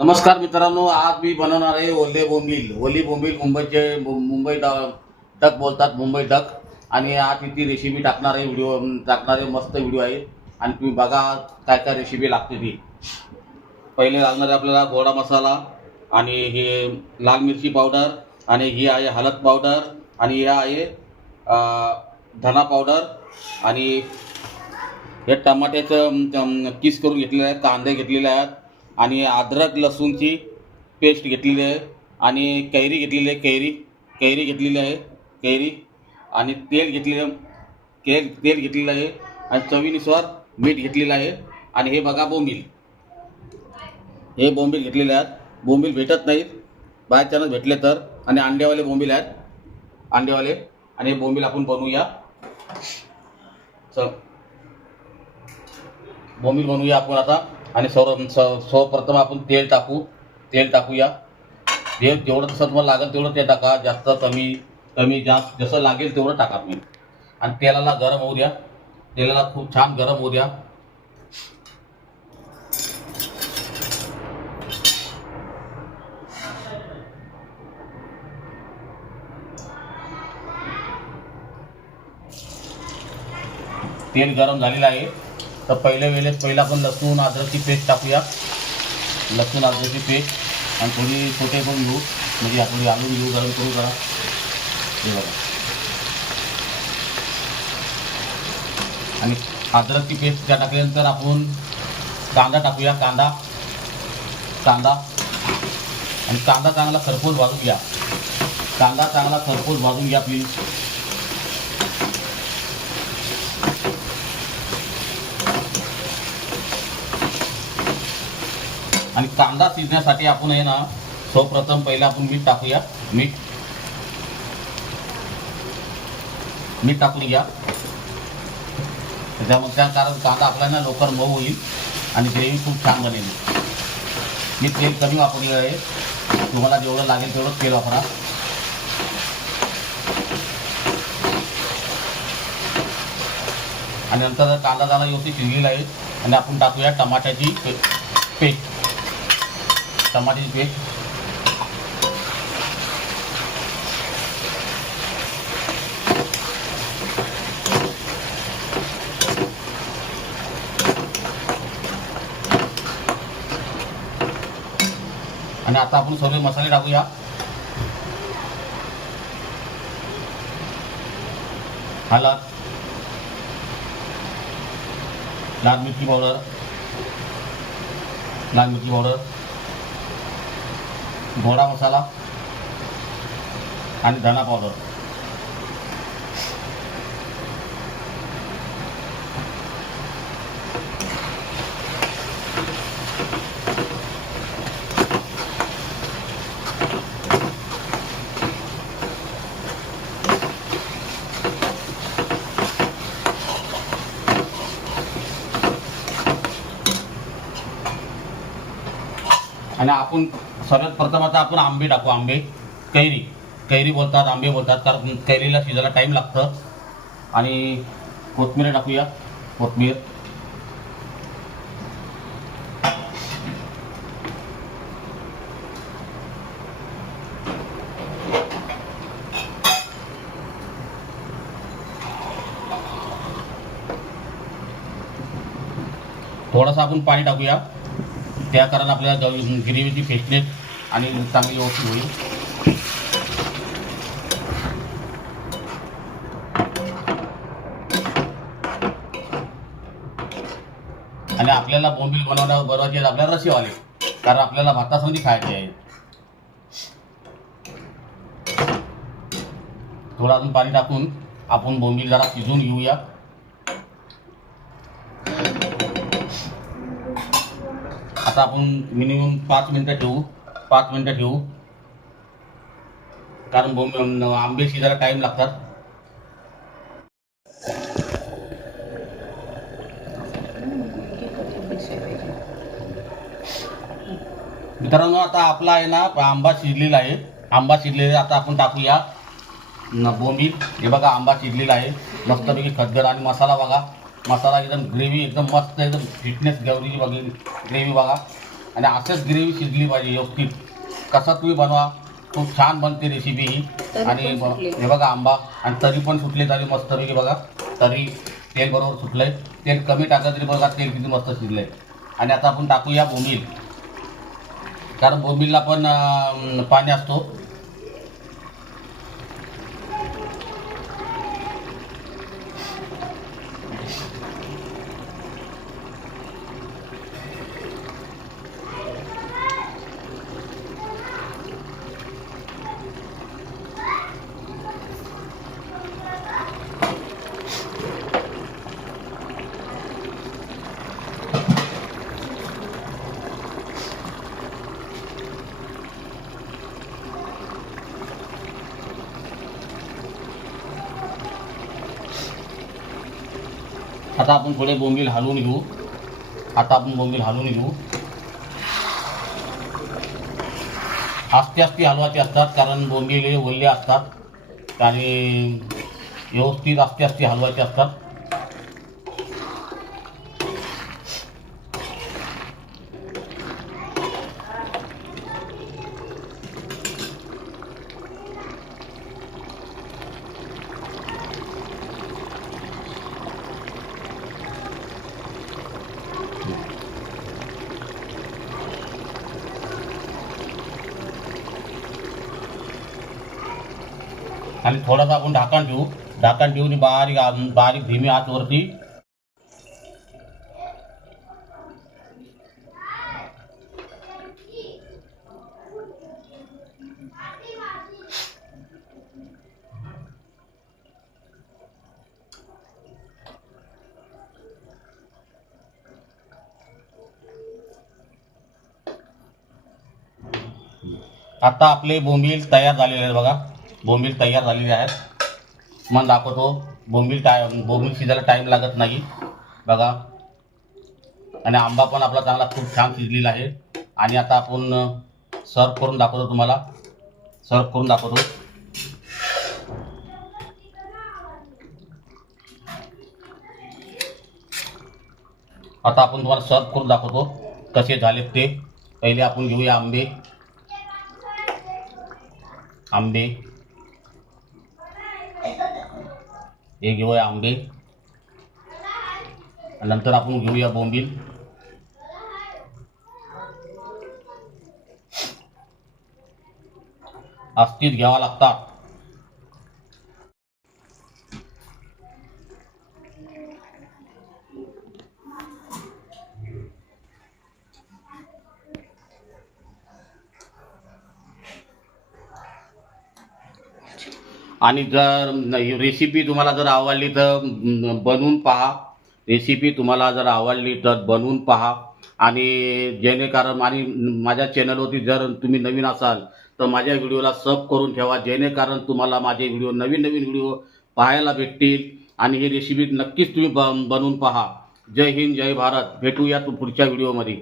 नमस्कार मित्रांनो आज मी बनवणार आहे ओले बोंबील. ओली बोंबील मुंबईचे मु- मुंबई ड- डक बोलतात मुंबई डक. आणि आज ती रेसिपी टाकणार आहे व्हिडिओ टाकणार आहे मस्त व्हिडिओ आहे. आणि तुम्ही बघा काय काय रेसिपी लागते ती पहिले लागणार आहे आपल्याला गोडा मसाला आणि हे लाल मिरची पावडर आणि ही आहे हळद पावडर आणि हे आहे धना पावडर आणि हे टमाट्याचं किस करून घेतलेलं आहे कांदे घेतलेले आहेत. आणि अद्रक लसूणची पेस्ट घेतलेली आहे आणि कैरी घेतलेली आहे कैरी कैरी घेतलेली आहे कैरी. आणि तेल घेतलेलं तेल तेल घेतलेलं आहे. आणि चवीनुसार मीठ घेतलेलं आहे. आणि हे बघा बोंबील. हे बोंबील घेतलेले आहेत. बोंबील भेटत नाहीत. बाय चान्स भेटले तर. आणि अंड्यावाले बोंबील आहेत. अंडेवाले आणि हे बोंबील आपण बनवूया. चल. बोंबील बनवूया आपण आता. आणि सर्व स- सर्वप्रथम आपण तेल टाकू. तेल टाकूया. तेल जेवढं तसं तुम्हाला लागेल तेवढं ते टाका. जास्त कमी कमी जास्त जसं लागेल तेवढं टाका तुम्ही. आणि तेलाला गरम होऊ द्या. तेलाला खूप छान गरम होऊ द्या. तेल गरम झालेलं आहे. तर पहिल्या वेळेस पहिला आपण लसूण अद्रकची पेस्ट टाकूया. लसूण अद्रकची पेस्ट. आणि थोडी छोटे करून घेऊ. म्हणजे आपण आलू घेऊ गरम करू. जरा हे बघा. आणि अद्रकची पेस्ट त्या टाकल्यानंतर आपण कांदा टाकूया. कांदा. कांदा. आणि कांदा चांगला खरपूस भाजून घ्या. कांदा चांगला खरपूस भाजून घ्या प्लीज आणि कांदा शिजण्यासाठी आपण आहे ना सर्वप्रथम पहिला आपण मीठ टाकूया. मीठ. मीठ टाकून घ्या. त्याच्यामुळे त्या कारण कांदा आपला ना लवकर मऊ होईल आणि ग्रेव्ही खूप छान बनेल. मी तेल कमी वापरलेलं आहे. तुम्हाला जेवढं लागेल तेवढं तेल वापरा. आणि नंतर कांदा झाला व्यवस्थित शिजलेला आहे आणि आपण टाकूया टमाट्याची पे- पेस्ट. टमाट्याची पेस्ट. आणि आता आपण सर्व मसाले टाकूया. हळद लाल मिरची पावडर. लाल मिरची पावडर. गोडा मसाला आणि धना पावडर आणि आपण सगळ्यात प्रथम आता आपण आंबे टाकू आंबे. कैरी. कैरी बोलतात आंबे बोलतात कारण कैरीला शिजायला टाईम लागतं. आणि कोथमीर टाकूया. कोथमीर. थोडंसं आपण पाणी टाकूया. त्या कारण आपल्याला ग्रेव्हीची फेसनेस आणि चांगली व्यवस्थित होईल. आणि आपल्याला बोंबील बनवण्या बनवायचे आपल्याला रशीवाले कारण आपल्याला भातासंगी खायचे आहे. थोडं अजून पाणी टाकून आपण बोंबील जरा शिजून घेऊया. आता आपण मिनिमम पाच मिनटं ठेवू. पाच मिनटं ठेवू. कारण बोंब आंबे शिजायला टाईम लागतात. मित्रांनो आता आपला आहे ना आंबा शिजलेला आहे. आंबा शिजलेला आता आपण टाकूया. बोंबी हे बघा आंबा शिजलेला आहे. मस्तपैकी खतगर आणि मसाला बघा. मसाला एकदम ग्रेव्ही एकदम मस्त एकदम फिटनेस गौरीची बघी ग्रेव्ही बघा. आणि असंच ग्रेव्ही शिजली पाहिजे व्यवस्थित. कसा तुम्ही बनवा खूप छान बनते रेसिपी ही. आणि सुटली. हे बघा आंबा आणि तरी पण सुटले तरी मस्तपैकी बघा. तरी तेल बरोबर सुटलंय. तेल कमी टाकलं तरी बघा तेल किती मस्त शिजलंय. आणि आता आपण टाकूया बोंबील. कारण बोंबीलला पण पाणी असतो. आता आपण थोडे बोंबील हलवून घेऊ. आता आपण बोंबील हलवून घेऊ. आस्ते आस्ते हलवायचे असतात कारण बोंबील हे ओले असतात. आणि व्यवस्थित आस्ते आस्ते हलवायचे असतात. आणि थोडासा आपण ढाकण ठेवू. ढाकण ठेवून बारीक बारीक धीमी आतवरती. आता आपले बोंबील तयार झालेले आहेत बघा. बोंबील तयार झालेले आहेत. मग दाखवतो बोंबील टाय बोंबील शिजायला टाईम लागत नाही. बघा. आणि आंबा पण आपला चांगला खूप छान शिजलेला आहे. आणि आता आपण सर्व करून दाखवतो तुम्हाला. सर्व करून दाखवतो. आता आपण तुम्हाला सर्व करून दाखवतो कसे झालेत ते. पहिले आपण घेऊया आंबे. आंबे. हे घेऊया आंबे. नंतर आपण घेऊया बोंबील. अस्थित घ्यावा लागतात. आणि जर रेसिपी तुम्हाला जर आवडली तर बनवून पहा. रेसिपी तुम्हाला जर आवडली तर बनवून पहा. आणि जेणेकरून आणि माझ्या चॅनलवरती जर तुम्ही नवीन असाल तर माझ्या व्हिडिओला सब करून ठेवा. जेणेकरून तुम्हाला माझे व्हिडिओ नवीन नवीन व्हिडिओ पाहायला भेटतील. आणि ही रेसिपी नक्कीच तुम्ही ब बनवून पहा. जय हिंद जय भारत. भेटूया तू पुढच्या व्हिडिओमध्ये.